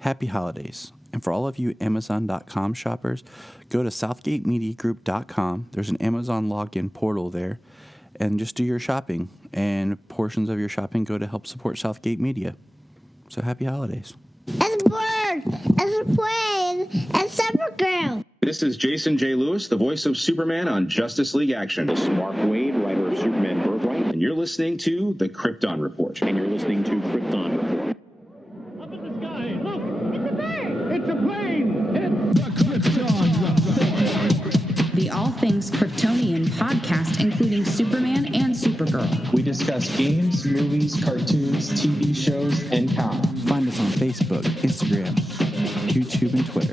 happy holidays. And for all of you Amazon.com shoppers, go to southgatemediagroup.com. There's an Amazon login portal there, and just do your shopping. And portions of your shopping go to help support Southgate Media. So happy holidays. As a bird, as a plane, as Supergirl. This is Jason J. Lewis, the voice of Superman on Justice League Action. This is Mark Wade, writer of Superman Birthright. And you're listening to the Krypton Report. And you're listening to Krypton Report. Up in the sky, look! It's a bird! It's a plane! It's the Krypton Report! The All Things Kryptonian podcast, including Superman and Supergirl. We discuss games, movies, cartoons, TV shows, and comics. Find us on Facebook, Instagram, YouTube, and Twitter.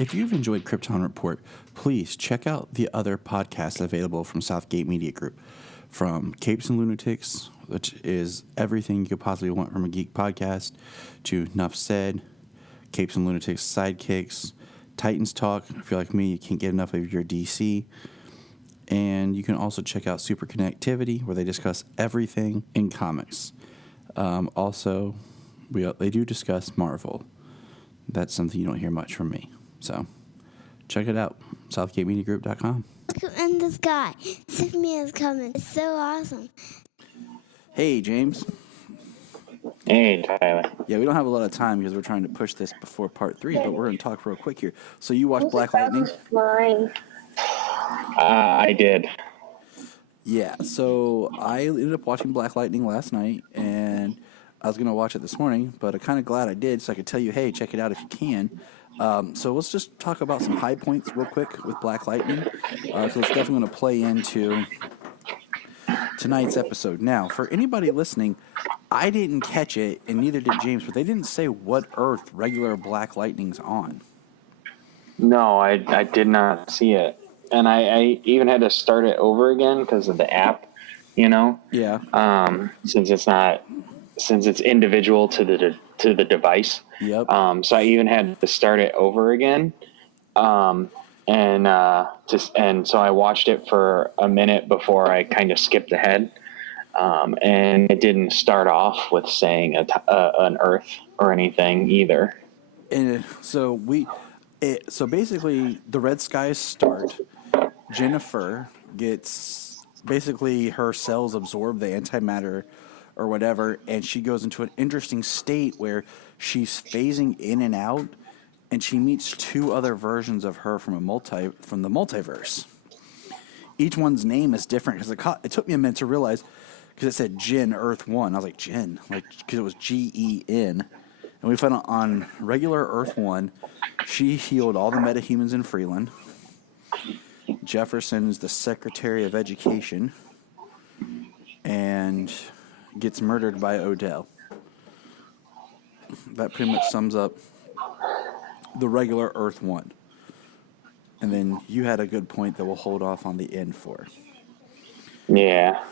If you've enjoyed Krypton Report, please check out the other podcasts available from Southgate Media Group. From Capes and Lunatics, which is everything you could possibly want from a geek podcast, to Nuff Said, Capes and Lunatics Sidekicks, Titans Talk. If you're like me, you can't get enough of your DC. And you can also check out Super Connectivity, where they discuss everything in comics. Also, they do discuss Marvel. That's something you don't hear much from me. So, check it out. SouthgateMediaGroup.com. Look in the sky. Superman is coming. It's so awesome. Hey, James. Hey, Tyler. Yeah, we don't have a lot of time because we're trying to push this before part 3, but we're going to talk real quick here. So you watched Black Lightning? I did. Yeah, so I ended up watching Black Lightning last night, and I was going to watch it this morning, but I'm kind of glad I did, so I could tell you, hey, check it out if you can. So let's just talk about some high points real quick with Black Lightning. So it's definitely going to play into tonight's episode. Now, for anybody listening, I didn't catch it, and neither did James, but they didn't say what Earth regular Black Lightning's on. No, I did not see it. And I even had to start it over again because of the app, you know? Yeah. Since it's individual to the device. Yep. So I even had to start it over again. And so I watched it for a minute before I kind of skipped ahead. And it didn't start off with saying an Earth or anything either. And so basically the red skies start. Jennifer gets basically her cells absorb the antimatter or whatever, and she goes into an interesting state where she's phasing in and out, and she meets 2 other versions of her from the multiverse. Each one's name is different because it took me a minute to realize, because it said Jen Earth 1. I was like, Jen, because it was Gen. And we found out on regular Earth 1, she healed all the metahumans in Freeland. Jefferson is the Secretary of Education and gets murdered by Odell. That pretty much sums up the regular Earth 1. And then you had a good point that we'll hold off on the end for. Yeah.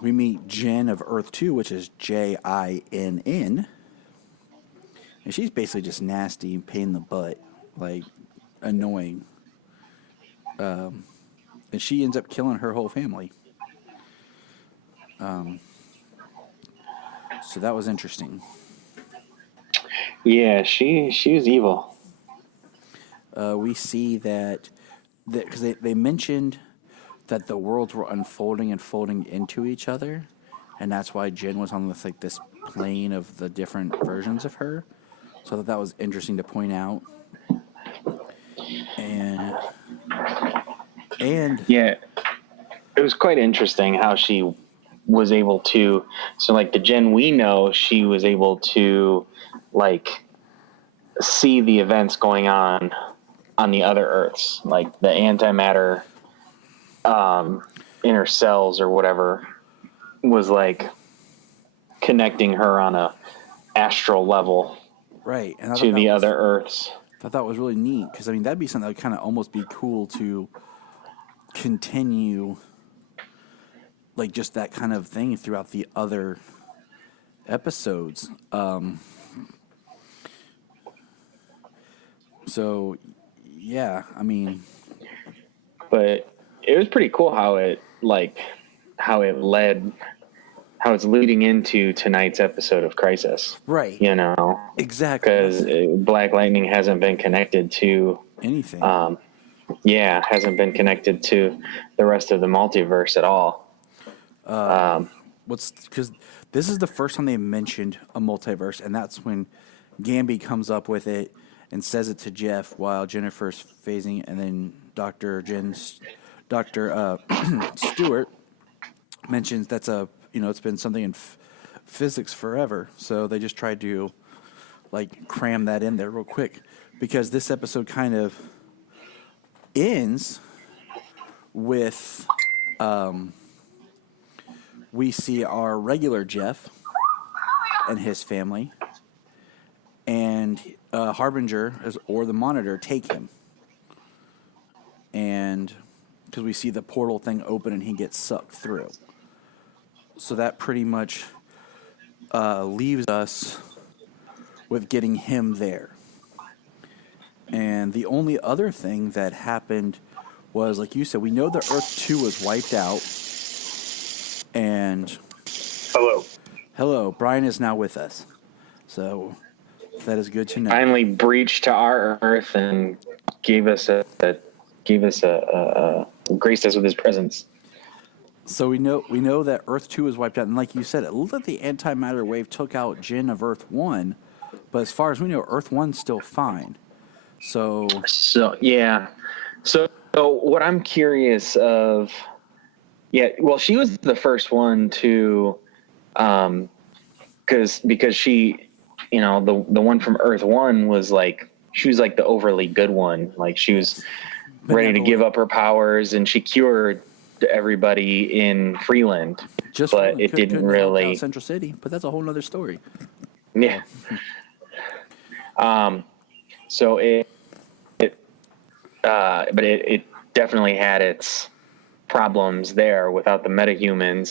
We meet Jen of Earth 2, which is Jinn. And she's basically just nasty, pain in the butt, like annoying. And she ends up killing her whole family. So that was interesting. Yeah, she was evil. We see that because they mentioned that the worlds were unfolding and folding into each other, and that's why Jen was on this plane of the different versions of her. So that was interesting to point out. And yeah, it was quite interesting how she was able to. So like the Jen we know, she was able to see the events going on the other Earths, like the antimatter inner cells or whatever was connecting her on a astral level, right, and to the other Earths. I thought that was really neat because that'd be something that would kind of almost be cool to continue, just that kind of thing throughout the other episodes. So, yeah, I mean, but it was pretty cool how it led leading into tonight's episode of Crisis. Right. You know, Exactly. because Black Lightning hasn't been connected to Anything. hasn't been connected to the rest of the multiverse at all. Because this is the first time they mentioned a multiverse, and that's when Gamby comes up with it and says it to Jeff while Jennifer's phasing, and then Dr. Stewart mentions that's it's been something in physics forever, so they just tried to cram that in there real quick, because this episode kind of ends with we see our regular Jeff and his family, and Harbinger or the Monitor take him, and because we see the portal thing open and he gets sucked through. So that pretty much leaves us with getting him there. And the only other thing that happened was, like you said, we know that Earth 2 was wiped out. And hello, Bryan is now with us. So that is good to know. Finally breached to our Earth and graced us with his presence. So we know that Earth 2 is wiped out, and like you said, it looked like the antimatter wave took out Jin of Earth 1, but as far as we know, Earth 1's still fine. So yeah. So what I'm curious of, she was the first one to, because she, the one from Earth 1 was she was the overly good one, she was ready to give up her powers, and she cured everybody in Freeland, but it didn't really Central City. But that's a whole nother story. Yeah. So but it definitely had its problems there without the metahumans.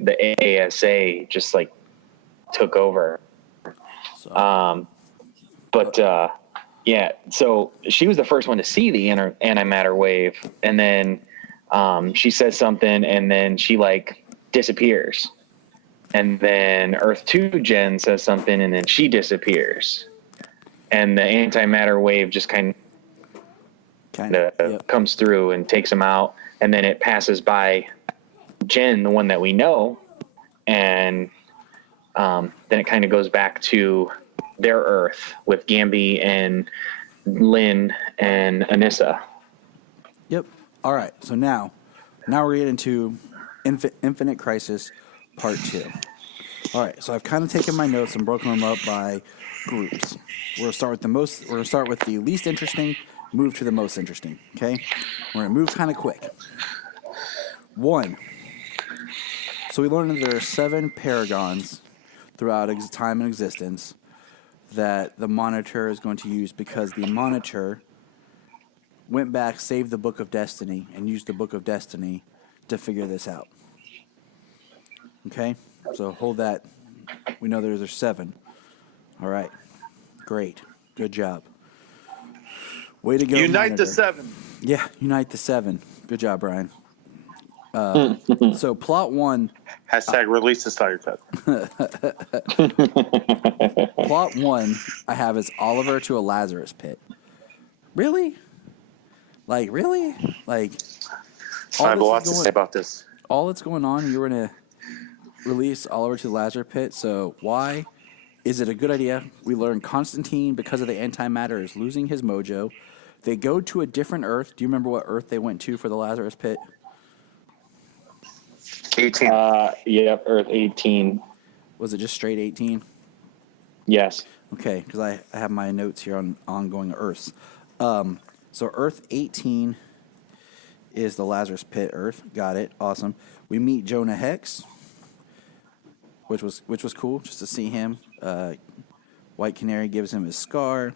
The ASA just took over. So. So she was the first one to see the antimatter wave, and then she says something, and then she disappears, and then Earth 2 Jen says something, and then she disappears, and the antimatter wave just kind of comes through and takes them out, and then it passes by Jen, the one that we know, and then it kind of goes back to their Earth with Gamby and Lynn and Anissa. Yep. All right. So now we're getting into Infinite Crisis Part 2. All right. So I've kind of taken my notes and broken them up by groups. We're gonna start with the least interesting, move to the most interesting. Okay. We're gonna move kind of quick. 1. So we learned that there are 7 paragons throughout time and existence that the Monitor is going to use, because the Monitor went back, saved the Book of Destiny, and used the Book of Destiny to figure this out. Okay? So hold that. We know there's 7. All right. Great. Good job. Way to go, Unite Monitor. the 7. Yeah, unite the 7. Good job, Bryan. So plot 1. Hashtag release the Snyder Cut. Plot 1 I have is Oliver to a Lazarus pit. Really? Really? I have a lot to say about this. All that's going on, you're going to release Oliver to the Lazarus pit, so why? Is it a good idea? We learn Constantine, because of the antimatter, is losing his mojo. They go to a different Earth. Do you remember what Earth they went to for the Lazarus pit? 18. Earth 18. Was it just straight 18? Yes. Okay, because I have my notes here on ongoing Earths. So Earth 18 is the Lazarus Pit Earth. Got it. Awesome. We meet Jonah Hex, which was cool just to see him. White Canary gives him his scar.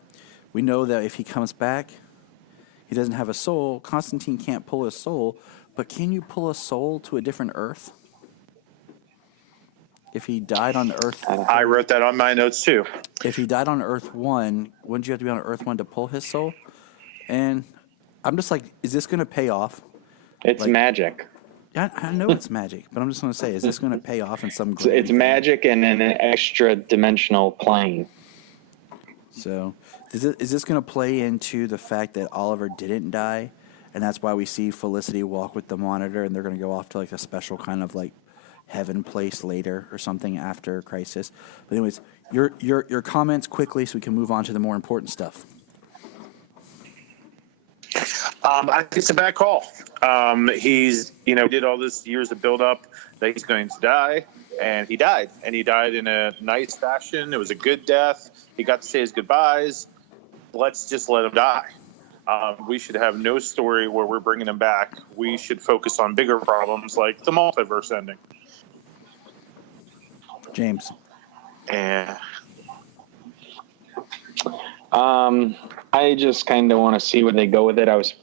We know that if he comes back, he doesn't have a soul. Constantine can't pull his soul, but can you pull a soul to a different Earth? If he died on Earth... I wrote that on my notes, too. If he died on Earth 1, wouldn't you have to be on Earth 1 to pull his soul? And I'm just is this going to pay off? It's magic. I know it's magic, but I'm just going to say, is this going to pay off in some great It's magic and an extra dimensional plane. So, is this going to play into the fact that Oliver didn't die, and that's why we see Felicity walk with the monitor, and they're going to go off to like a special kind of like heaven place later or something after Crisis? But anyways, your comments quickly so we can move on to the more important stuff. I think it's a bad call. He's, did all this years of build up that he's going to die, and he died. And he died in a nice fashion. It was a good death. He got to say his goodbyes. Let's just let him die. We should have no story where we're bringing him back. We should focus on bigger problems like the multiverse ending. James. And I just kind of want to see where they go with it. I was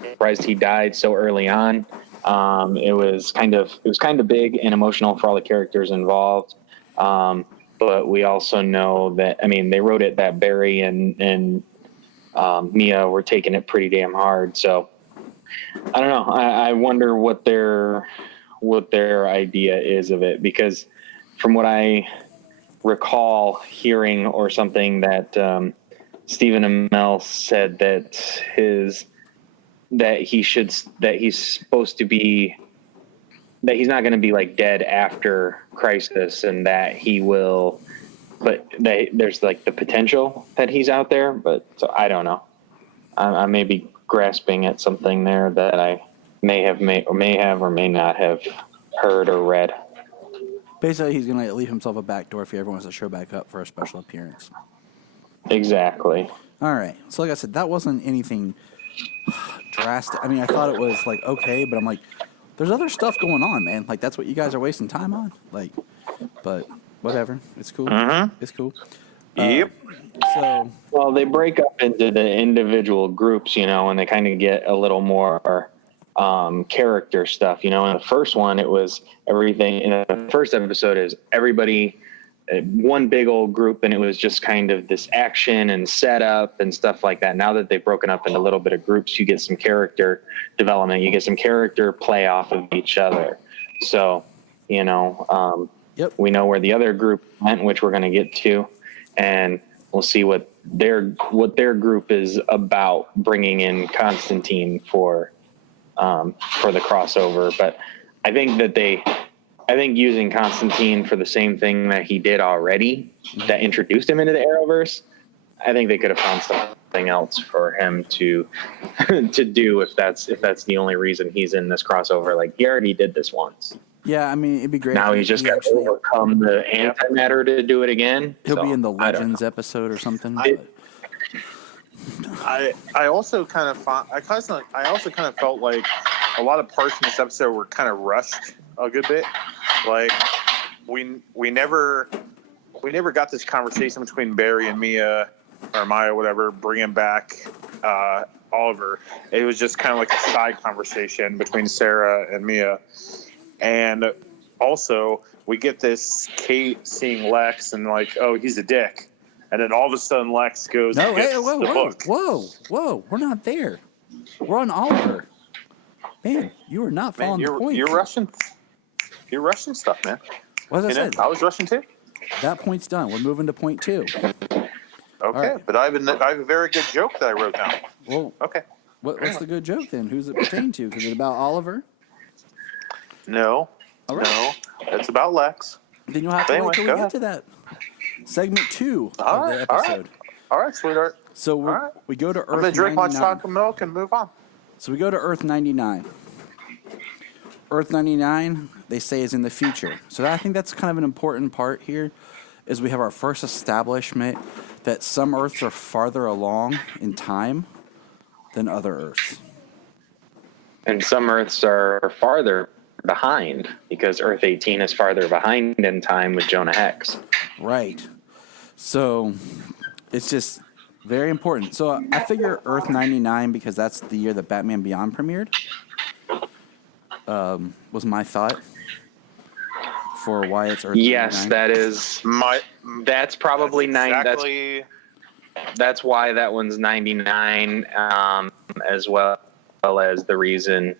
surprised he died so early on. It was kind of big and emotional for all the characters involved. But we also know that, they wrote it that Barry and Mia were taking it pretty damn hard. So I don't know. I wonder what their idea is of it, because from what I recall hearing or something, that Stephen Amell said that he's supposed to be, that he's not going to be like dead after Crisis, and that he will, but there's like the potential that he's out there. But so I don't know. I may be grasping at something there that I may have or may not have heard or read. Basically, he's going to leave himself a back door if he ever wants to show back up for a special appearance. Exactly. All right. So like I said, that wasn't anything drastic. I thought it was like okay, but I'm like, there's other stuff going on, man. Like that's what you guys are wasting time on. Like, but whatever. It's cool. It's cool. Yep. Well, they break up into the individual groups, and they kind of get a little more character stuff. In the first one, it was everything. In the first episode, is everybody one big old group, and it was just kind of this action and setup and stuff like that. Now that they've broken up into a little bit of groups, you get some character development. You get some character play off of each other. So, Yep. We know where the other group went, which we're going to get to, and we'll see what their group is about, bringing in Constantine for the crossover. But I think using Constantine for the same thing that he did already, that introduced him into the Arrowverse, I think they could have found something else for him to do if that's the only reason he's in this crossover. Like, he already did this once. Yeah, it'd be great. Now he's just got to overcome the antimatter to do it again. He'll be in the Legends episode or something. I also kind of felt like a lot of parts in this episode were kind of rushed a good bit. Like we never got this conversation between Barry and Mia or Maya, whatever, bringing back Oliver. It was just kind of like a side conversation between Sarah and Mia. And also we get this Kate seeing Lex and like, oh, he's a dick. And then all of a sudden Lex goes, No, and gets hey, the book. whoa. We're not there. We're on Oliver. Man, you are not following the point. You're rushing stuff, man. What as I said, I was rushing too. that point's done. We're moving to point 2. Okay, right. but I have a very good joke that I wrote down. Well, Okay. what's the good joke then? Who's it pertain to? Is it about Oliver? No. All right. No. It's about Lex. Then you'll have to Anyway, wait till we go get ahead. to that. Segment 2 All of right, the all right. episode. All right, sweetheart. So All right. we go to Earth I'm gonna drink my 99. chocolate milk and move on. So we go to Earth 99. Earth 99, they say, is in the future. So I think that's kind of an important part here, is we have our first establishment that some Earths are farther along in time than other Earths. And some Earths are farther behind, because Earth 18 is farther behind in time with Jonah Hex. Right. So it's just very important. So I figure Earth 99, because that's the year that Batman Beyond premiered, was my thought for why it's Earth 99. Yes, that's probably exactly. That's why that one's 99, as well as the reason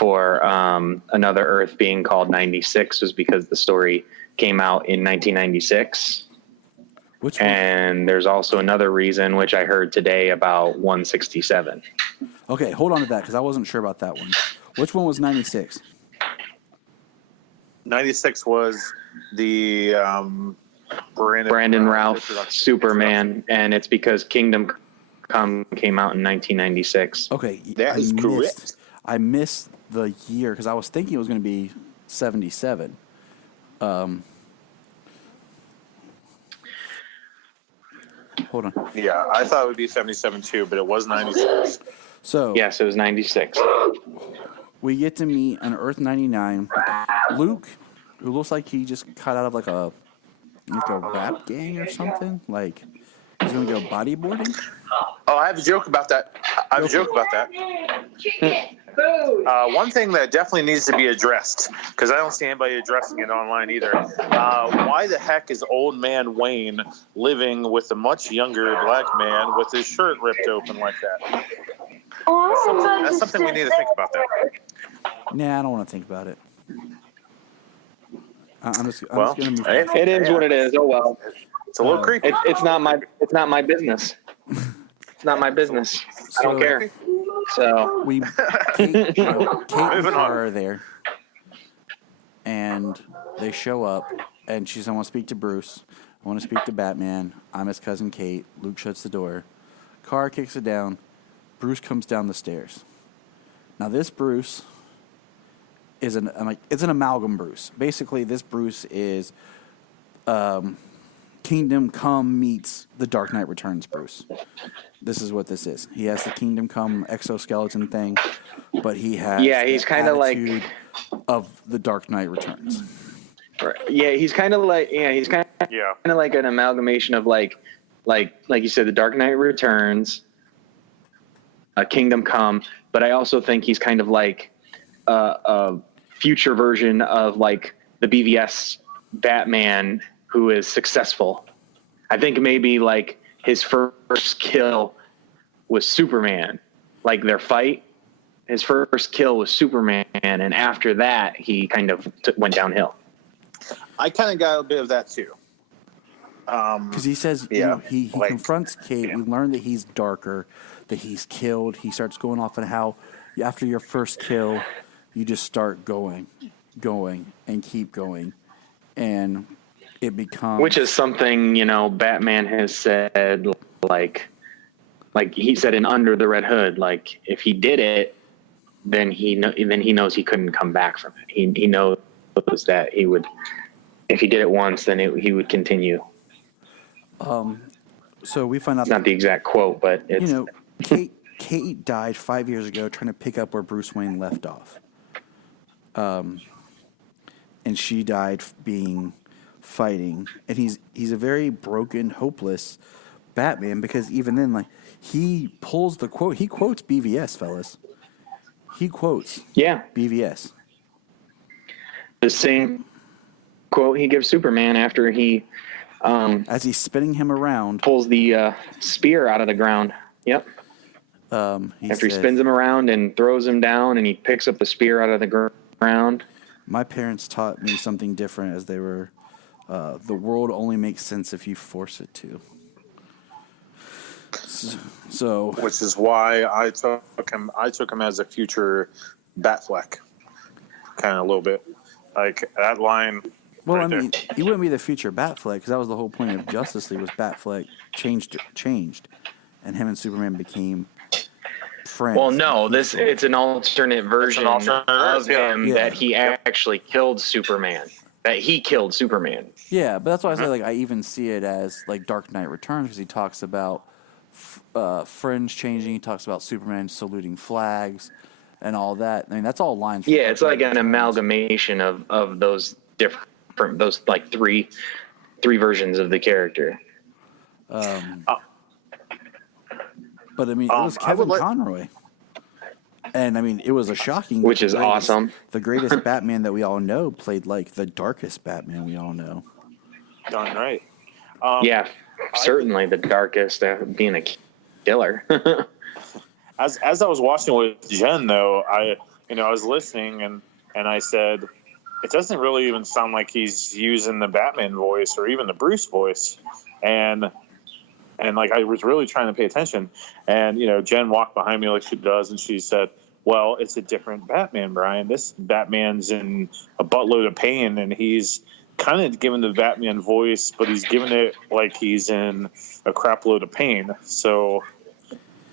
for Another Earth being called 96 was because the story came out in 1996. Which one? And there's also another reason, which I heard today, about 167. Okay, hold on to that because I wasn't sure about that one. Which one was 96? 96 was the Brandon Routh Superman, and it's because Kingdom Come came out in 1996. Okay, That is correct. I missed the year because I was thinking it was going to be 77. Hold on. Yeah, I thought it would be 77 too, but it was 96. So Yes, it was 96. we get to meet on Earth 99 Luke, who looks like he just cut out of like a rap gang or something. Like he's gonna go bodyboarding. Oh, I have a joke about that. One thing that definitely needs to be addressed, because I don't see anybody addressing it online either. Why the heck is old man Wayne living with a much younger black man with his shirt ripped open like that? That's something we need to think about there. Nah, I don't want to think about it. I'm just Well, gonna move. hey, past It is what it is. Oh well. It's a little creepy. It's not my business. It's not my business. I don't So- care. So We Kate and Moving on. Tara are there, and they show up, and she's, I want to speak to Bruce. I want to speak to Batman. I'm his cousin Kate. Luke shuts the door. Kara kicks it down. Bruce comes down the stairs. Now this Bruce is it's an amalgam Bruce. Basically, this Bruce is Kingdom Come meets The Dark Knight Returns Bruce. This is what this is. He has the Kingdom Come exoskeleton thing, but he has he's the kinda like- attitude of The Dark Knight Returns. yeah, he's kind of like an amalgamation of like you said, The Dark Knight Returns, Kingdom Come, but I also think he's kind of like a future version of like the BVS Batman who is successful. I think maybe like his first kill was Superman. Like their fight, his first kill was Superman, and after that he kind of went downhill. I kind of got a bit of that too. Because he says, he like- confronts Kate. We learn that he's darker, that he's killed. He starts going off on how after your first kill, you just start going, and keep going. And it becomes... Which is something, Batman has said, like he said in Under the Red Hood, like if he did it, then he knows he couldn't come back from it. He knows that he would, if he did it once, then he would continue. So we find out It's not the exact quote, but it's Kate died 5 years ago trying to pick up where Bruce Wayne left off. And she died fighting. And he's a very broken, hopeless Batman, because even then, like, he pulls the quote. He quotes BVS, fellas. He quotes BVS. The same quote he gives Superman after he As he's spinning him around. pulls the spear out of the ground. Yep. After he spins him around and throws him down, and he picks up the spear out of the ground. My parents taught me something different as they were, the world only makes sense if you force it to. So, Which is why I took him as a future Batfleck, kind of a little bit like that line. well, right I there. mean, he wouldn't be the future Batfleck because that was the whole point of Justice League was Batfleck changed, and him and Superman became friends. Well, no, it's an alternate version of him Yeah. that he actually killed Superman. That he killed Superman. Yeah, but that's why I say like I even see it as like Dark Knight Returns because he talks about friends changing. He talks about Superman saluting flags and all that. I mean, that's all lines. from Yeah, Dark it's like Knight an Returns. amalgamation of those different, those like three versions of the character. But I mean, it was I would Kevin like- Conroy. And I mean, it was a shocking. Which is awesome. The greatest Batman that we all know played like the darkest Batman we all know. Darn right. Yeah, certainly the darkest, being a killer. As I was watching with Jen, though, I was listening and I said, it doesn't really even sound like he's using the Batman voice or even the Bruce voice. And like, I was really trying to pay attention. And, Jen walked behind me like she does, and she said, well, it's a different Batman, Bryan. This Batman's in a buttload of pain, and he's kind of given the Batman voice, but he's given it like he's in a crap load of pain. So,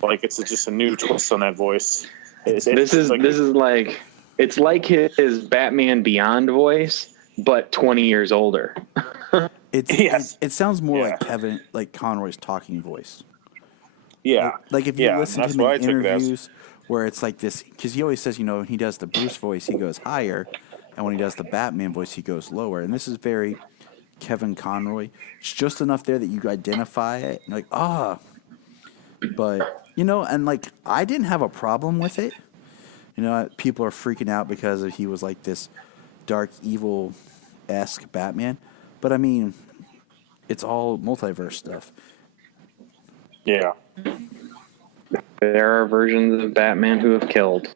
like, it's just a new twist on that voice. This is like it's like his Batman Beyond voice, but 20 years older. It sounds more like Conroy's talking voice. Yeah. Like if you listen to him in interviews where it's like this, because he always says, when he does the Bruce voice, he goes higher, and when he does the Batman voice, he goes lower. And this is very Kevin Conroy. It's just enough there that you identify it, and but and like I didn't have a problem with it. People are freaking out because he was like this dark, evil-esque Batman. But, I mean, it's all multiverse stuff. Yeah. There are versions of Batman who have killed.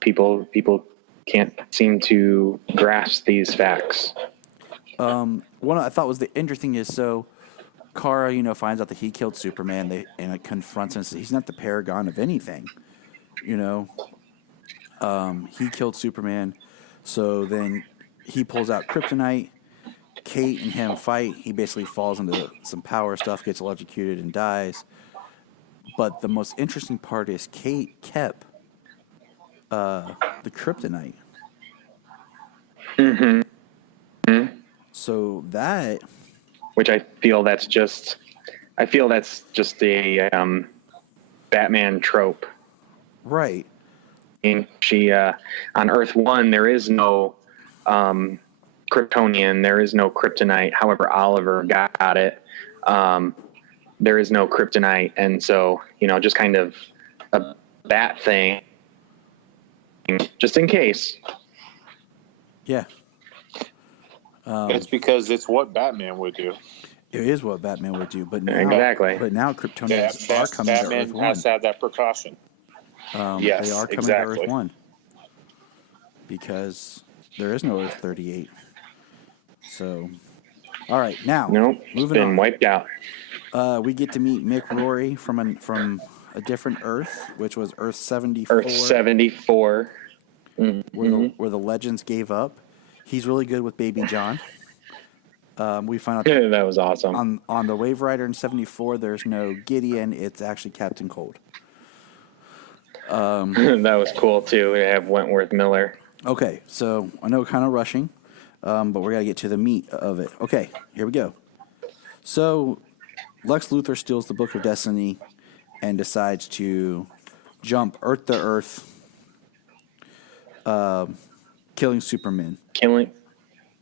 People can't seem to grasp these facts. One I thought was the interesting is, so Kara, finds out that he killed Superman, and it confronts him and says he's not the paragon of anything. He killed Superman, so then he pulls out kryptonite. Kate and him fight. He basically falls into some power stuff, gets electrocuted, and dies. But the most interesting part is Kate kept the kryptonite. Mm-hmm. So that, which I feel that's just a Batman trope. Right. And she on Earth 1 there is no Kryptonian, there is no kryptonite. However, Oliver got it. There is no kryptonite, and so just kind of a bat thing, just in case. Yeah. It's because it's what Batman would do. It is what Batman would do, but now, exactly. But now Kryptonians are coming to Earth 1. Batman has to have that precaution. Yes, they are coming to Earth 1 because there is no Earth 38. So, all right, now it's been wiped out. We get to meet Mick Rory from a different Earth, which was Earth 74. Earth 74, where the Legends gave up. He's really good with Baby John. We find out that was awesome. On the Wave Rider in 74, there's no Gideon. It's actually Captain Cold. That was cool too. We have Wentworth Miller. Okay, so I know kind of rushing, but we're going to get to the meat of it. Okay, here we go. So Lex Luthor steals the Book of Destiny and decides to jump Earth to Earth, killing Superman.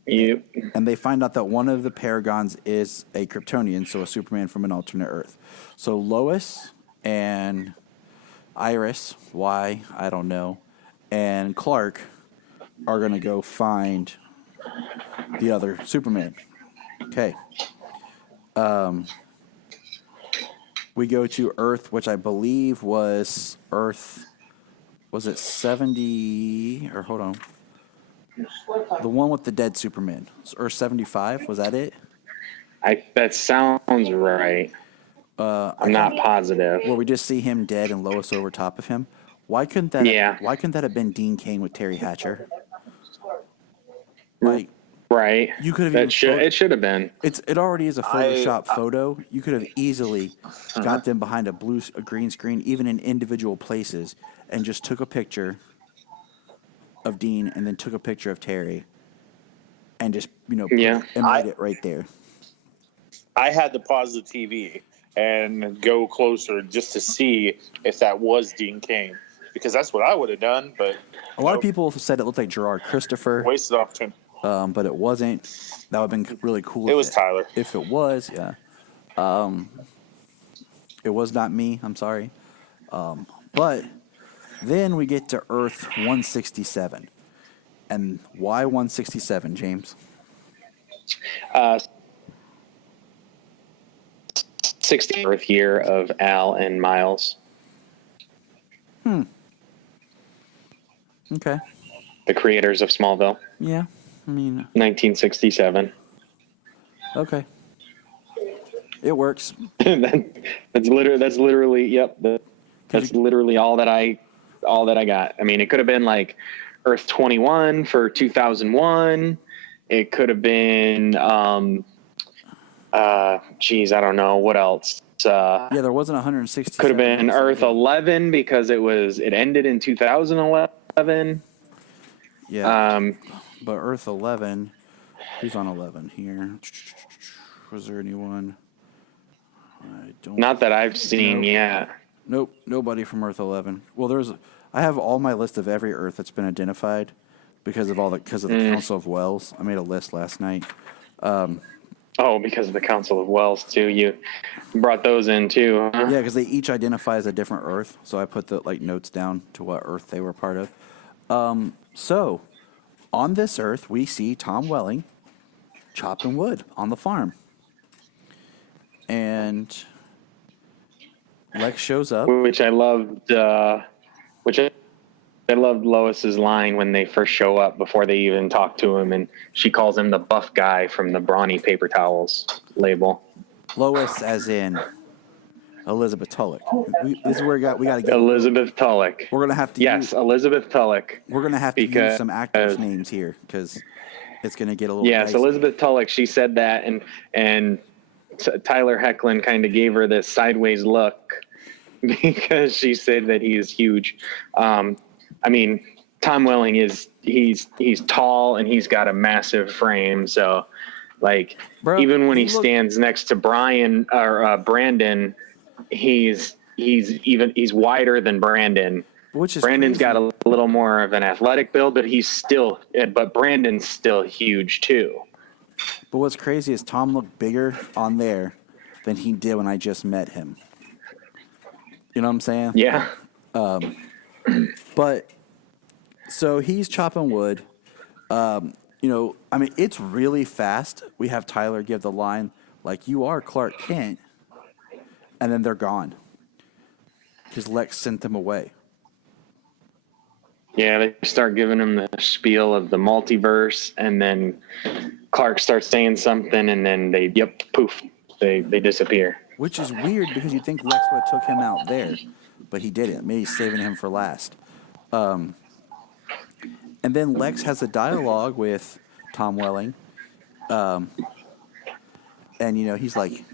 Yep. And they find out that one of the Paragons is a Kryptonian, so a Superman from an alternate Earth. So Lois and Iris, why, I don't know, and Clark are going to go find the other Superman. Okay. We go to Earth, which I believe was Earth, was it 70, or hold on. The one with the dead Superman. Earth 75, was that it? That sounds right. I'm not positive. Where we just see him dead and Lois over top of him. Why couldn't that? Yeah. Why couldn't that have been Dean Cain with Terry Hatcher? Like, right. You could have. It should have been. It already is a Photoshop photo. You could have easily got them behind a green screen, even in individual places, and just took a picture of Dean and then took a picture of Terry, and just and made it right there. I had to pause the TV and go closer just to see if that was Dean Cain, because that's what I would have done. But a lot of people said it looked like Gerard Christopher. Wasted opportunity. But it wasn't. That would have been really cool. It was Tyler. If it was, yeah. It was not me. I'm sorry. But then we get to Earth 167. And why 167, James? 60th year of Al and Miles. Okay. The creators of Smallville, Yeah. I mean, 1967. okay. It works. That's literally yep. That's literally all that I got. I mean, it could have been like Earth 21 for 2001. It could have been I don't know what else. Yeah, there wasn't 160. Could have been Earth 11 because it ended in 2011. Yeah. But Earth 11, who's on 11 here? Was there anyone? I don't. Not that I've seen yet. Nope, nobody from Earth 11. Well, I have all my list of every Earth that's been identified because of the Council of Wells. I made a list last night. Because of the Council of Wells too. You brought those in too, huh? Yeah, because they each identify as a different Earth. So I put the notes down to what Earth they were part of. So on this Earth, we see Tom Welling chopping wood on the farm, and Lex shows up. Which I loved. I loved Lois's line when they first show up before they even talk to him, and she calls him the buff guy from the Brawny paper towels label. Lois, as in Elizabeth Tulloch. This is where we got to get Elizabeth Tulloch. We're gonna have to. Elizabeth Tulloch. We're gonna have to use some actors' names here because it's gonna get a little. Yes, dicey. Elizabeth Tulloch. She said that, and Tyler Hoechlin kind of gave her this sideways look because she said that he is huge. I mean, Tom Welling he's tall and he's got a massive frame. So, like, even when he stands next to Bryan or Brandon, he's wider than Brandon. Which is Brandon's crazy. got a little more of an athletic build, but Brandon's still huge too. But what's crazy is Tom looked bigger on there than he did when I just met him. You know what I'm saying? Yeah. But so he's chopping wood. It's really fast. We have Tyler give the line like, "You are Clark Kent," and then they're gone because Lex sent them away. Yeah, they start giving him the spiel of the multiverse, and then Clark starts saying something, and then poof, they disappear. Which is weird because you'd think Lex would have took him out there, but he didn't. Maybe he's saving him for last. And then Lex has a dialogue with Tom Welling. And he's like,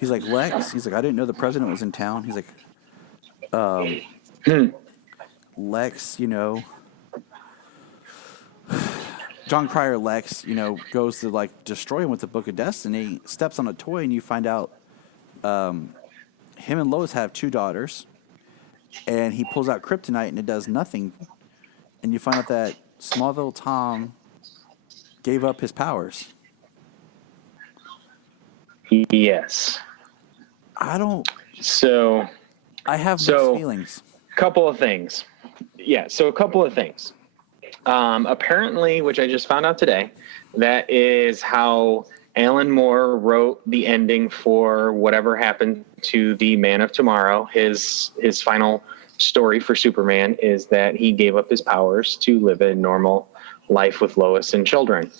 Lex, he's like, I didn't know the president was in town. He's like, Lex, John Cryer Lex, goes to destroy him with the Book of Destiny, steps on a toy, and you find out him and Lois have 2 daughters, and he pulls out kryptonite and it does nothing. And you find out that Smallville Tom gave up his powers. Yes. I have mixed feelings. Couple of things. Yeah, so a couple of things. Apparently, which I just found out today, that is how Alan Moore wrote the ending for whatever happened to the Man of Tomorrow. His final story for Superman is that he gave up his powers to live a normal life with Lois and children.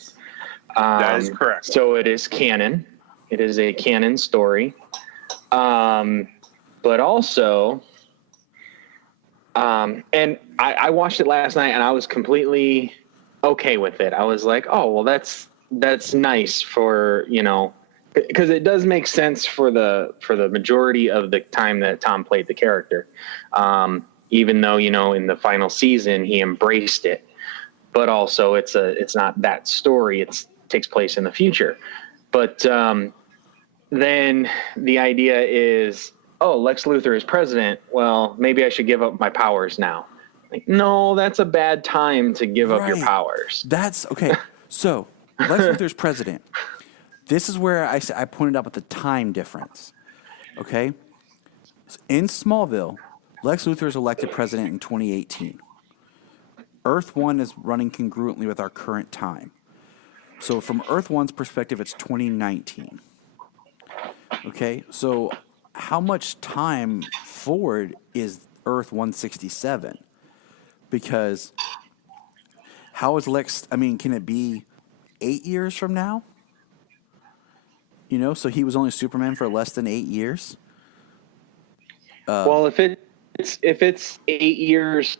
That is correct. So it is canon. It is a canon story. But also, and I watched it last night and I was completely okay with it. I was like, oh, well, that's nice for, because it does make sense for the majority of the time that Tom played the character. Even though, in the final season, he embraced it, but also it's not that story. It takes place in the future. But, then the idea is, oh, Lex Luthor is president. Well, maybe I should give up my powers now. Like, no, that's a bad time to give up your powers. That's okay. So Lex Luthor's president. This is where I pointed out with the time difference. Okay. In Smallville, Lex Luthor is elected president in 2018. Earth 1 is running congruently with our current time. So from Earth 1's perspective, it's 2019. Okay, so how much time forward is Earth 167? because how is Lex? I mean, can it be 8 years from now? You know, so he was only Superman for less than 8 years. Well, if it's 8 years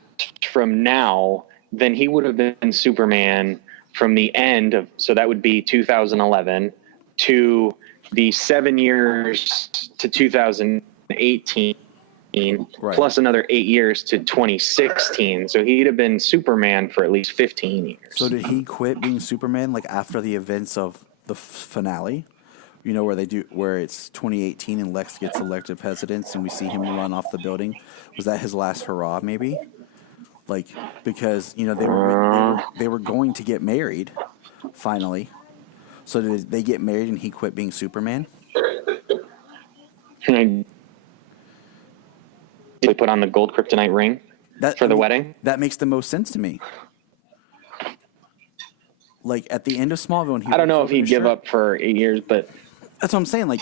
from now, then he would have been Superman from the end of, so that would be 2011 to the 7 years to 2018, Right. plus another 8 years to 2016. So he'd have been Superman for at least 15 years. So did he quit being Superman like after the events of the finale? You know, where it's 2018 and Lex gets elected president and we see him run off the building. Was that his last hurrah? Maybe, like, because you know they were going to get married finally. So did they get married and he quit being Superman? They put on the gold kryptonite ring for the wedding. That makes the most sense to me. Like at the end of Smallville, when I don't know if he'd give up for 8 years, but that's what I'm saying. Like,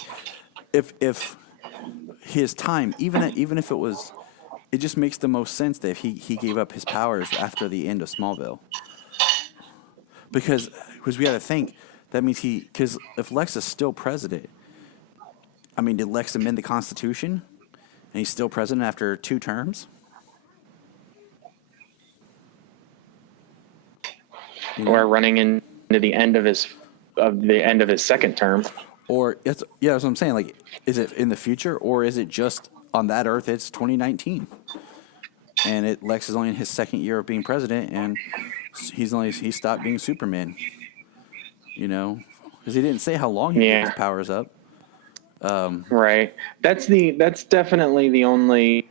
if his time, even if it was, it just makes the most sense that if he gave up his powers after the end of Smallville, because we got to think that means because if Lex is still president, I mean, did Lex amend the Constitution, and he's still president after 2 terms? Or running into the end of his second term. Or that's what I'm saying. Like, is it in the future, or is it just on that Earth? It's 2019, and Lex is only in his second year of being president, and he stopped being Superman. You know, because he didn't say how long he gave his powers up. Right. That's definitely the only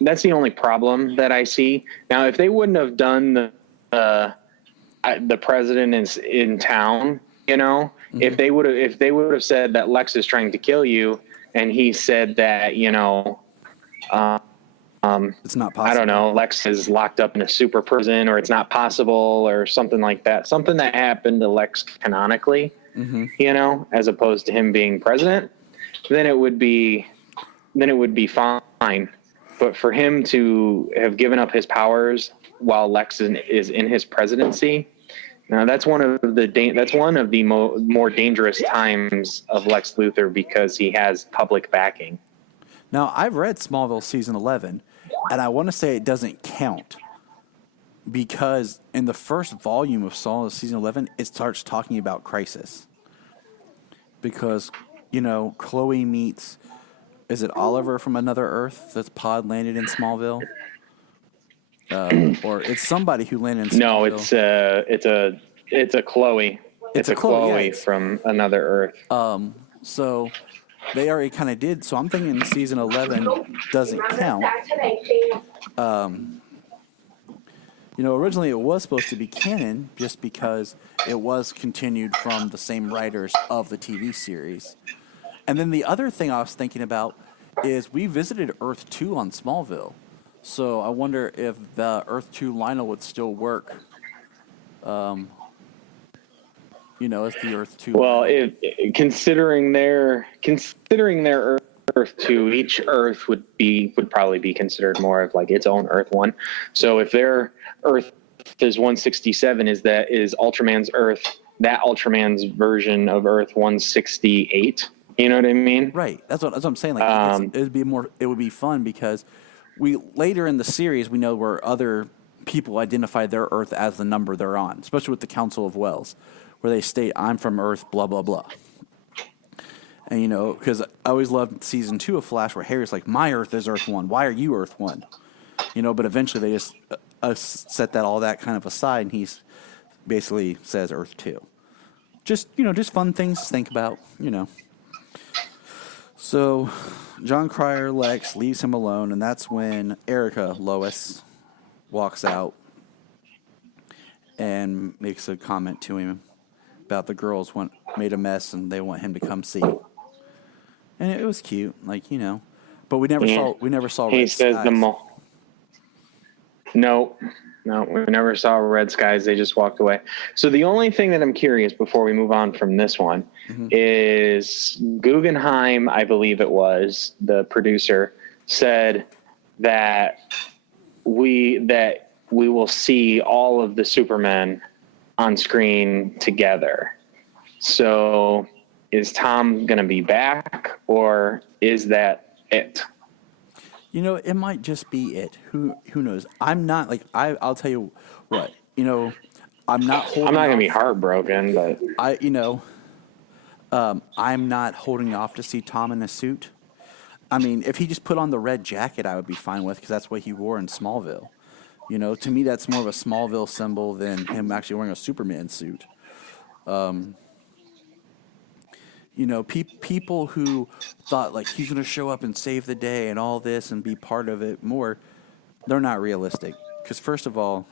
that's the only problem that I see. Now, if they wouldn't have done the president is in town, you know, mm-hmm. if they would have said that Lex is trying to kill you, and he said that, you know, it's not possible. I don't know, Lex is locked up in a super prison, or it's not possible, or something like that. Something that happened to Lex canonically, mm-hmm. you know, as opposed to him being president, then it would be fine. But for him to have given up his powers while Lex is in his presidency, now that's one of the more dangerous times of Lex Luthor, because he has public backing. Now, I've read Smallville season 11, and I want to say it doesn't count because in the first volume of Smallville season 11, it starts talking about Crisis. Because, you know, Chloe meets, is it Oliver from Another Earth that's pod landed in Smallville? Or it's somebody who landed in Smallville. No, it's a Chloe. It's a Chloe from Another Earth. So they already kind of did. So I'm thinking season 11 doesn't count. You know, originally it was supposed to be canon just because it was continued from the same writers of the TV series. And then the other thing I was thinking about is we visited Earth 2 on Smallville. So I wonder if the Earth 2 Lionel would still work. You know, as the Earth 2. Well, considering their Earth 2, each Earth would probably be considered more of like its own Earth 1. So if their Earth is 167, is Ultraman's Earth, that Ultraman's version of Earth 168? You know what I mean? Right. That's what I'm saying. Like it would be fun because we later in the series we know where other people identify their Earth as the number they're on, especially with the Council of Wells, where they state, I'm from Earth, blah, blah, blah. And, you know, because I always loved season 2 of Flash where Harry's like, my Earth is Earth 1. Why are you Earth 1? You know, but eventually they just set all that kind of aside, and he basically says Earth 2. Just fun things to think about, you know. So John Cryer, Lex, leaves him alone, and that's when Erica, Lois, walks out and makes a comment to him about the girls made a mess and they want him to come see. And it was cute, like, you know. But we never saw He Red says Skies. No, we never saw Red Skies. They just walked away. So the only thing that I'm curious before we move on from this one is Guggenheim, I believe it was, the producer, said that we will see all of the Supermen on screen together. So is Tom going to be back, or is that it? You know, it might just be it. Who knows? I'm not like I'll tell you what. You know, I'm not holding. I'm not going to be off- heartbroken, but I'm not holding off to see Tom in a suit. I mean, if he just put on the red jacket, I would be fine with, because that's what he wore in Smallville. You know, to me, that's more of a Smallville symbol than him actually wearing a Superman suit. You know, people who thought like he's going to show up and save the day and all this and be part of it more, they're not realistic. Because first of all,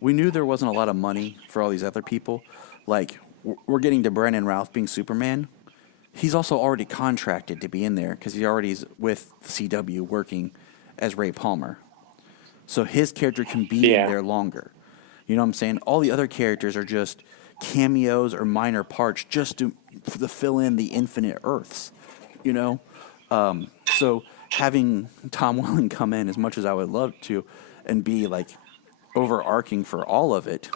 we knew there wasn't a lot of money for all these other people. Like, we're getting to Brandon Routh being Superman. He's also already contracted to be in there because he already is with CW working as Ray Palmer. So his character can be in there longer. You know what I'm saying? All the other characters are just cameos or minor parts just to fill in the infinite Earths, you know? So having Tom Welling come in, as much as I would love to, and be like overarching for all of it,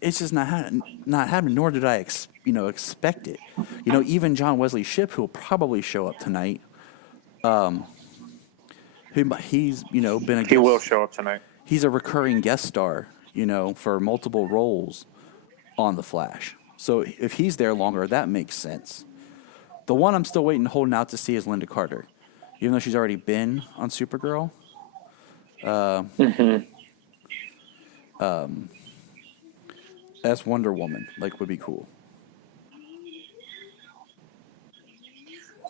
it's just not happening, nor did I expect it. You know, even John Wesley Shipp, who will probably show up tonight, he's, you know, been a guest. He will show up tonight. He's a recurring guest star, you know, for multiple roles on The Flash. So if he's there longer, that makes sense. The one I'm still holding out to see is Linda Carter. Even though she's already been on Supergirl. As Wonder Woman, like, would be cool.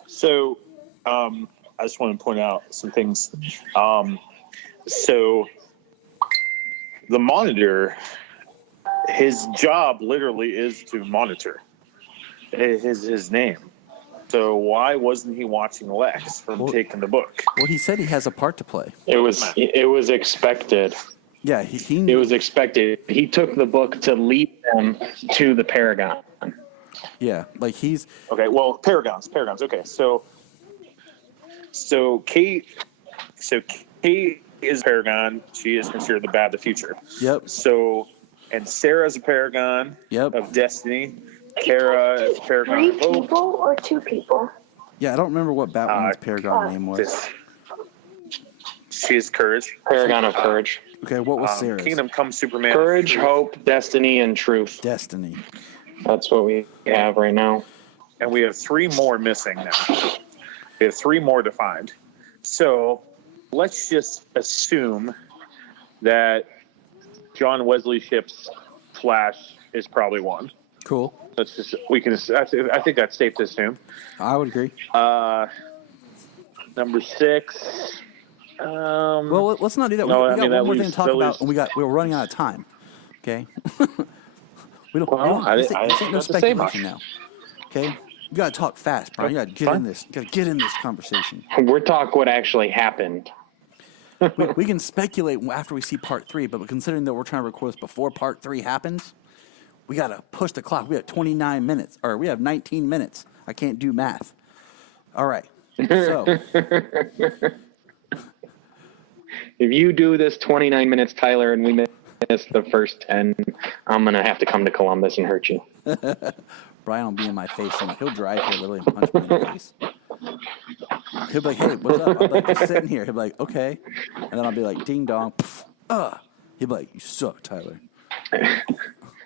So, I just want to point out some things. So, the Monitor, his job literally is to monitor. His name. So why wasn't he watching Lex from taking the book? Well, he said he has a part to play. it was expected. Yeah, he knew. It was expected. He took the book to lead them to the Paragon. Yeah, like he's... Okay, well, Paragons. Okay, so Kate is a Paragon. She is considered the bad of the future. Yep. So, and Sarah's a Paragon of Destiny. Kara is a Paragon Three of Hope. people or two people? Yeah, I don't remember what Batwoman's Paragon name was. She is Courage. Paragon of Courage. Okay, what was Sarah's? Kingdom Come Superman. Courage, Hope, Destiny, and Truth. Destiny. That's what we have right now. And we have three more missing now. We have three more defined. So let's just assume that John Wesley Shipp's Flash is probably one. Cool. I think that's safe to assume. I would agree. Number 6. Well, let's not do that. No, we got one more thing to leaves- talk that about, leaves- and we're running out of time. Okay. I this didn't ain't no have to say much. speculation now. Okay. You gotta talk fast, Brian. You gotta get in this. You gotta get in this conversation. We're talking what actually happened. We can speculate after we see part 3, but considering that we're trying to record this before part 3 happens, we gotta push the clock. We have 29 minutes, or we have 19 minutes. I can't do math. All right. So. If you do this 29 minutes, Tyler, and we miss the first 10, I'm going to have to come to Columbus and hurt you. Brian will be in my face, and he'll drive here literally and punch me in the face. He'll be like, hey, what's up? I'll be like, just sitting here. He'll be like, okay. And then I'll be like, ding dong. He'll be like, you suck, Tyler.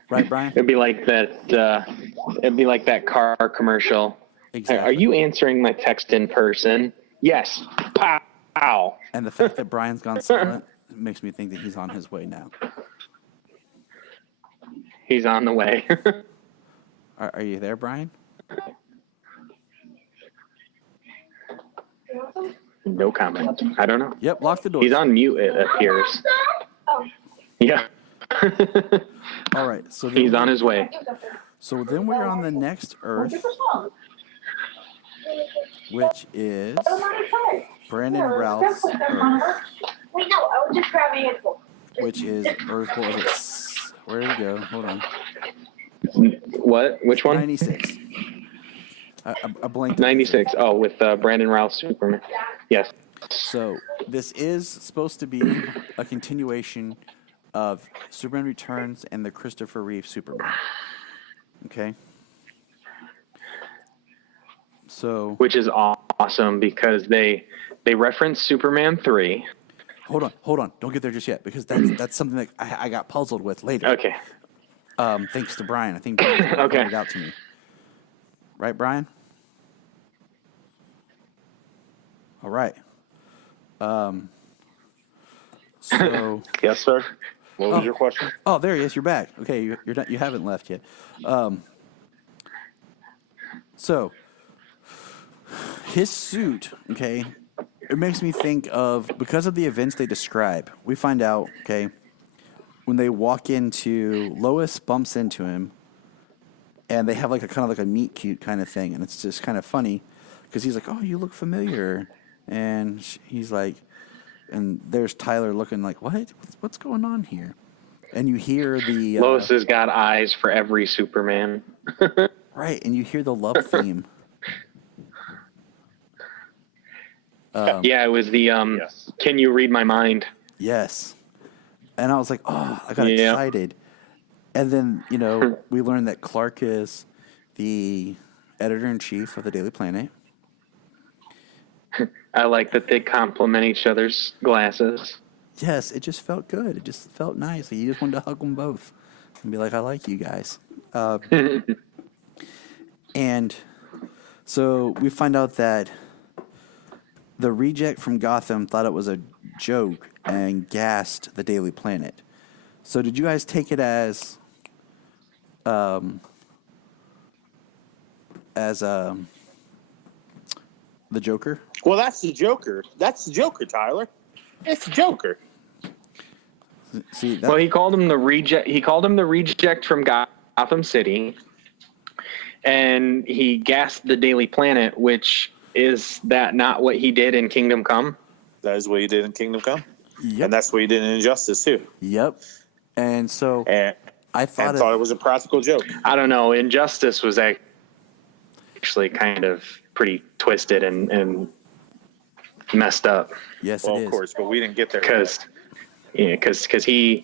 Right, Brian? It'd be like that. It'd be like that car commercial. Exactly. Are you answering my text in person? Yes. Pow. And the fact that Brian's gone silent makes me think that he's on his way now. He's on the way. Are you there, Brian? No comment. I don't know. Yep, lock the door. He's on mute, it appears. Yeah. All right. So He's on his way. So then we're on the next Earth, which is Brandon Routh's Earth, Wait, no, I was just grabbing it. which is Earth. What was it? Where did we go? Hold on. What? Which one? 96. I blanked. 96. Oh, with Brandon Routh Superman. Yes. So this is supposed to be a continuation of Superman Returns and the Christopher Reeve Superman. Okay. So, which is awesome because they reference Superman 3. hold on. Don't get there just yet because that's something that I got puzzled with later. Okay. Thanks to Bryan. I think Bryan pointed it out to me. Right, Bryan? All right. So. Yes, sir. What was your question? Oh, there he is. You're back. Okay, you're not. You haven't left yet. So his suit. Okay, it makes me think of because of the events they describe. We find out. Okay, when they walk into Lois bumps into him, and they have like a kind of like a meet cute kind of thing, and it's just kind of funny because he's like, "Oh, you look familiar," and he's like. And there's Tyler looking like, what? What's going on here? And you hear the... Lois has got eyes for every Superman. Right, and you hear the love theme. Yeah, it was the, Yes. Can You Read My Mind? Yes. And I was like, oh, I got excited. And then, we learned that Clark is the editor-in-chief of the Daily Planet. I like that they complement each other's glasses. Yes, it just felt good. It just felt nice. You just wanted to hug them both and be like, I like you guys. And so we find out that the reject from Gotham thought it was a joke and gassed the Daily Planet. So did you guys take it as the Joker? Well, that's the Joker. That's the Joker, Tyler. It's the Joker. See, Well, he called him the reject. He called him the reject from Gotham City, and he gassed the Daily Planet. Which is that not what he did in Kingdom Come? That is what he did in Kingdom Come. Yep. And that's what he did in Injustice, too. Yep. And so And I thought it was a practical joke. I don't know. Injustice was actually kind of pretty twisted and messed up. yes, Well, it is. of course, but we didn't get there. Because he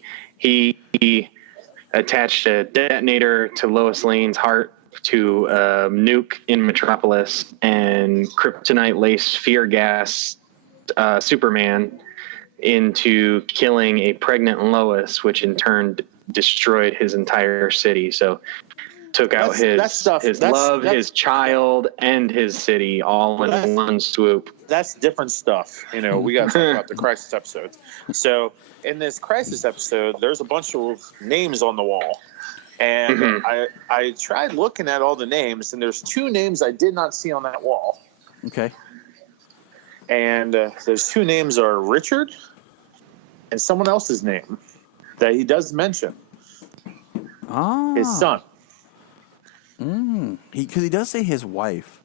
attached a detonator to Lois Lane's heart to nuke in Metropolis and kryptonite laced fear gas Superman into killing a pregnant Lois, which in turn destroyed his entire city. So took out his his child, and his city all in one swoop. That's different stuff. We got to talk about the Crisis episode. So in this Crisis episode, there's a bunch of names on the wall. And I tried looking at all the names, and there's 2 names I did not see on that wall. Okay. And those 2 names are Richard and someone else's name that he does mention. Ah. His son. Because he does say his wife.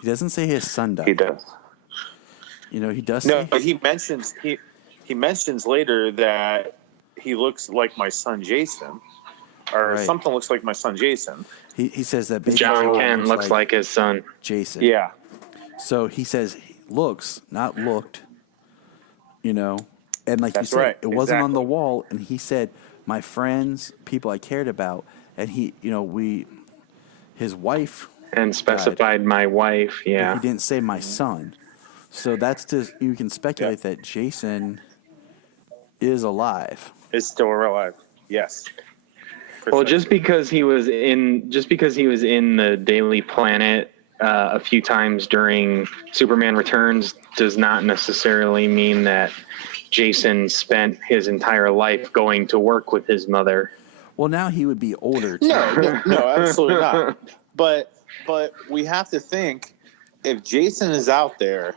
He doesn't say his son died. He does. He does No, say... but he mentions later that he looks like my son Jason. Or Right. something looks like my son Jason. He says that baby John Joel Kent looks like his son. Jason. Yeah. So he says looks, not looked. And like That's you said, right, it wasn't on the exactly. wall. And he said, my friends, people I cared about. And his wife, And specified my wife, but yeah. he didn't say my son. So that's just, you can speculate that Jason is alive. Is still alive. Yes. Well, just because he was in the Daily Planet a few times during Superman Returns does not necessarily mean that Jason spent his entire life going to work with his mother. Well, now he would be older, too. No, absolutely not. But we have to think, if Jason is out there,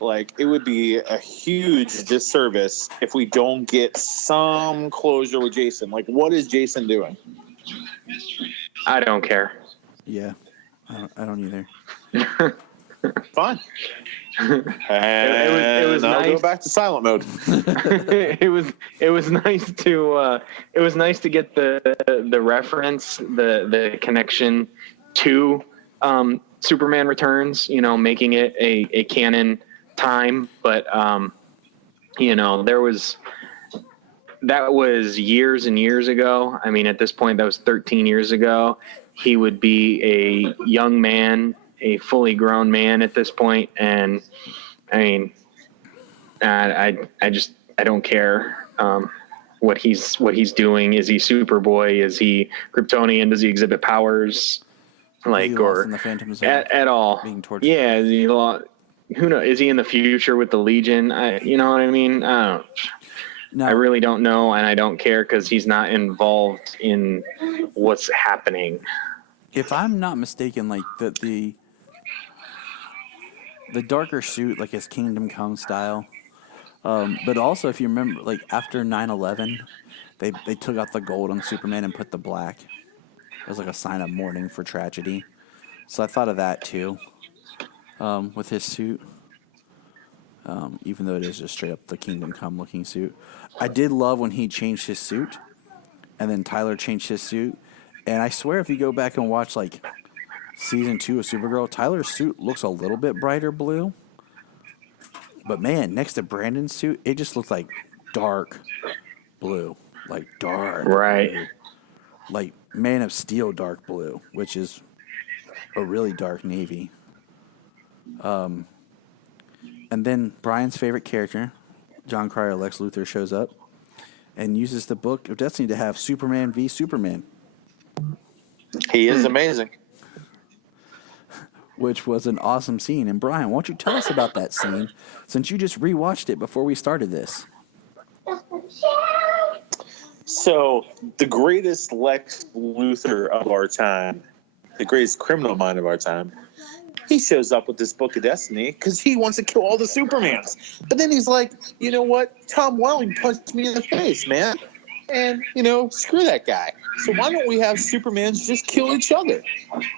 like, it would be a huge disservice if we don't get some closure with Jason. Like, what is Jason doing? I don't care. Yeah. I don't either. Fine. It was I'll nice. go back to silent mode. it was nice to get the reference, the connection to Superman Returns, making it a canon time, but that was years and years ago. I mean, at this point, that was 13 years ago. He would be a young man, a fully grown man at this point. And I mean, I don't care what he's doing. Is he Superboy? Is he Kryptonian? Does he exhibit powers? Like, or in the Phantom Zone, at all? being tortured. Yeah, who knows? Is he in the future with the Legion? You know what I mean? I don't. No. I really don't know, and I don't care because he's not involved in what's happening. If I'm not mistaken, like the darker suit, like his Kingdom Come style, but also if you remember, like after 9/11, they took out the gold on Superman and put the black. It was like a sign of mourning for tragedy. So I thought of that too, with his suit. Even though it is just straight up the Kingdom Come looking suit. I did love when he changed his suit, and then Tyler changed his suit. And I swear if you go back and watch like season 2 of Supergirl, Tyler's suit looks a little bit brighter blue. But man, next to Brandon's suit, it just looks like dark blue. Like dark right blue. Like Man of Steel dark blue, which is a really dark navy. And then Bryan's favorite character, John Cryer, Lex Luthor, shows up and uses the Book of Destiny to have Superman v. Superman. He is amazing. Which was an awesome scene. And Bryan, why don't you tell us about that scene, since you just rewatched it before we started this? So, the greatest Lex Luthor of our time, the greatest criminal mind of our time, he shows up with this Book of Destiny because he wants to kill all the Supermans. But then he's like, you know what? Tom Welling punched me in the face, man. And, screw that guy. So why don't we have Supermans just kill each other?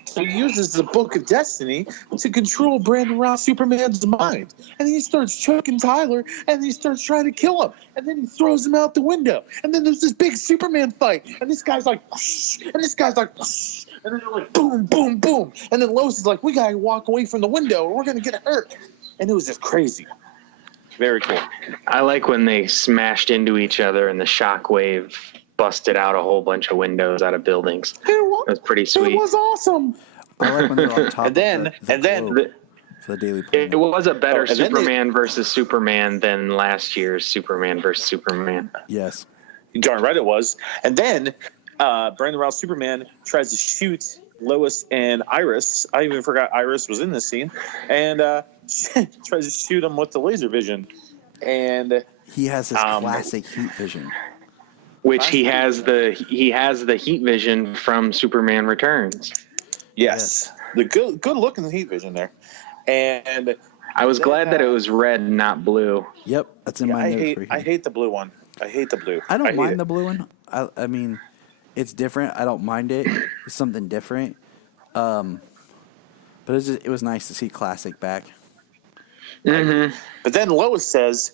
So he uses the Book of Destiny to control Brandon Routh, Superman's mind. And then he starts choking Tyler, and he starts trying to kill him. And then he throws him out the window. And then there's this big Superman fight. And this guy's like, whoosh, and this guy's like, whoosh, and then they're like, boom, boom, boom. And then Lois is like, we got to walk away from the window or we're going to get hurt. And it was just crazy. Very cool. I like when they smashed into each other and the shockwave busted out a whole bunch of windows out of buildings. It was pretty sweet. It was awesome. I like when they're on top and then for the Daily Planet. It was a better and then Superman versus Superman than last year's Superman versus Superman. Yes. Darn right it was. And then Brandon Routh Superman tries to shoot Lois and Iris. I even forgot Iris was in this scene. And tries to shoot him with the laser vision. And he has his classic heat vision. Which he has the heat vision from Superman Returns. Yes. The good looking heat vision there. And I was glad that it was red, not blue. Yep, that's in my notes. I hate the blue one. I hate the blue. I don't mind the blue one. I mean, it's different. I don't mind it. It's something different. But it was nice to see classic back. Mm-hmm. But then Lois says,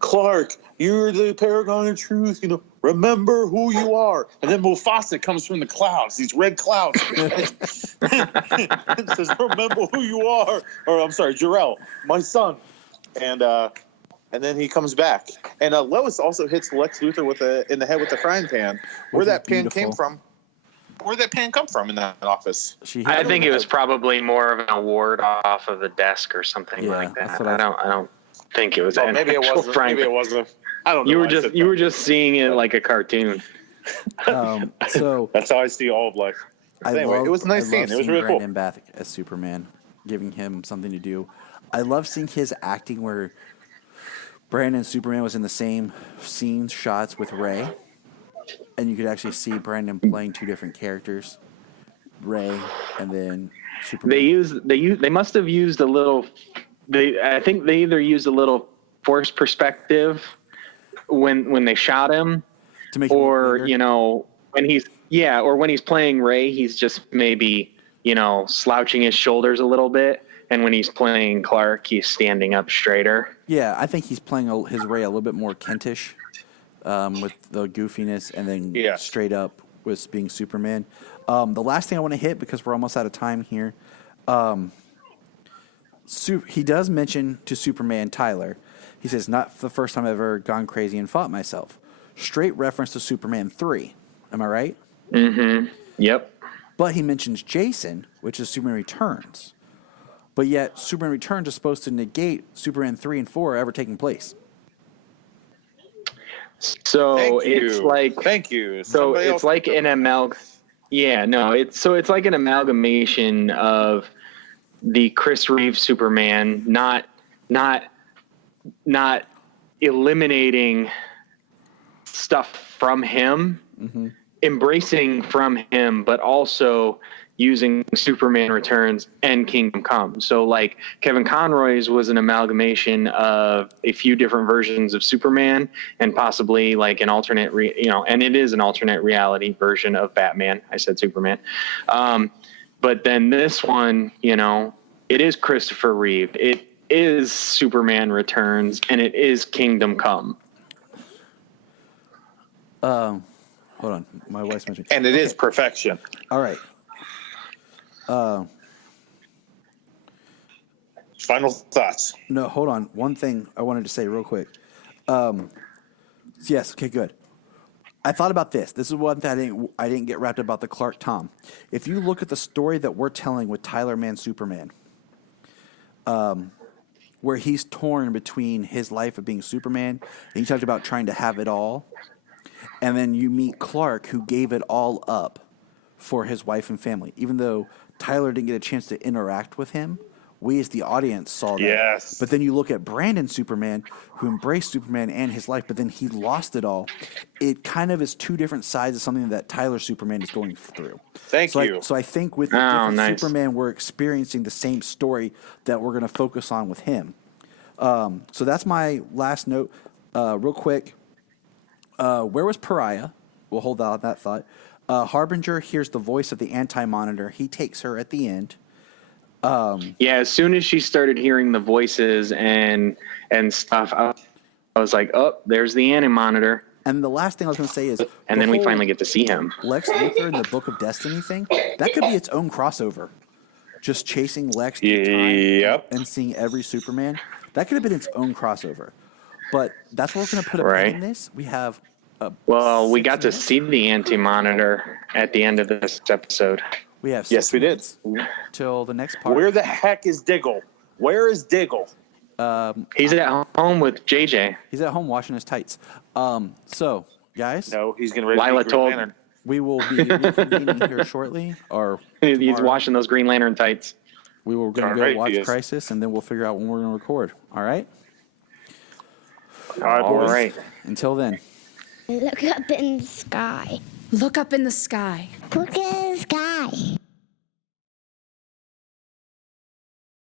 Clark, you're the paragon of truth. Remember who you are. And then Mufasa comes from the clouds, these red clouds. It says, remember who you are. Or I'm sorry, Jor-El, my son. And then he comes back. And Lois also hits Lex Luthor in the head with the frying pan. Where that pan came from. Where'd that pan come from in that office? I think it was probably more of an award off of the desk or something like that. I don't think it was. Maybe it wasn't. Maybe it wasn't. I don't know. You were just seeing it like a cartoon. So that's how I see all of life. Anyway, it was a nice scene. It was really cool. Brandon Bath as Superman, giving him something to do. I love seeing his acting where Brandon Superman was in the same scenes, shots with Ray. And you could actually see Brandon playing two different characters, Ray and then Superman. They must have used a little. I think they either used a little forced perspective when they shot him, to make or when he's playing Ray, he's just maybe slouching his shoulders a little bit, and when he's playing Clark, he's standing up straighter. Yeah, I think he's playing his Ray a little bit more Kentish. With the goofiness and then straight up with being Superman. The last thing I want to hit, because we're almost out of time here, he does mention to Superman Tyler, He says, not the first time I've ever gone crazy and fought myself. Straight reference to Superman 3. Am I right? Mm-hmm. Yep. But he mentions Jason, which is Superman Returns. But yet, Superman Returns is supposed to negate Superman 3 and 4 ever taking place. So it's like thank you. So it's like an it's like an amalgamation of the Chris Reeve Superman, not eliminating stuff from him, embracing from him, but also using Superman Returns and Kingdom Come. So like Kevin Conroy's was an amalgamation of a few different versions of Superman and possibly like an alternate, and it is an alternate reality version of Batman. I said Superman. But then this one, it is Christopher Reeve. It is Superman Returns and it is Kingdom Come. Hold on. My wife's mentioning. And it is perfection. All right. Final thoughts. No, hold on. One thing I wanted to say real quick. Yes. Okay. Good. I thought about this. This is one thing I didn't get wrapped up about the Clark Tom. If you look at the story that we're telling with Tyler Mann Superman, where he's torn between his life of being Superman, and you talked about trying to have it all, and then you meet Clark, who gave it all up for his wife and family, even though Tyler didn't get a chance to interact with him. We as the audience saw that. Yes. But then you look at Brandon Superman, who embraced Superman and his life, but then he lost it all. It kind of is two different sides of something that Tyler Superman is going through. Thank you. So I think with the different Superman, we're experiencing the same story that we're going to focus on with him. So that's my last note. Real quick, where was Pariah? We'll hold out that thought. Harbinger hears the voice of the Anti-Monitor. He takes her at the end. As soon as she started hearing the voices and stuff, I was like, oh, there's the Anti-Monitor. And the last thing I was going to say is... And then we finally get to see him. Lex Luthor in the Book of Destiny thing, that could be its own crossover. Just chasing Lex through time and seeing every Superman. That could have been its own crossover. But that's where we're going to put a pin in this. We have... we got to see the Anti-Monitor at the end of this episode. We have yes, we did. Till the next part. Where the heck is Diggle? Where is Diggle? He's at home with JJ. He's at home washing his tights. So, guys. No, he's getting ready Lila to be Green told Lantern. We will be reconvening here shortly. Or he's washing those Green Lantern tights. We were going to go watch Crisis, and then we'll figure out when we're going to record. All right? All right. Until then. Look up in the sky. Look up in the sky. Look at the sky.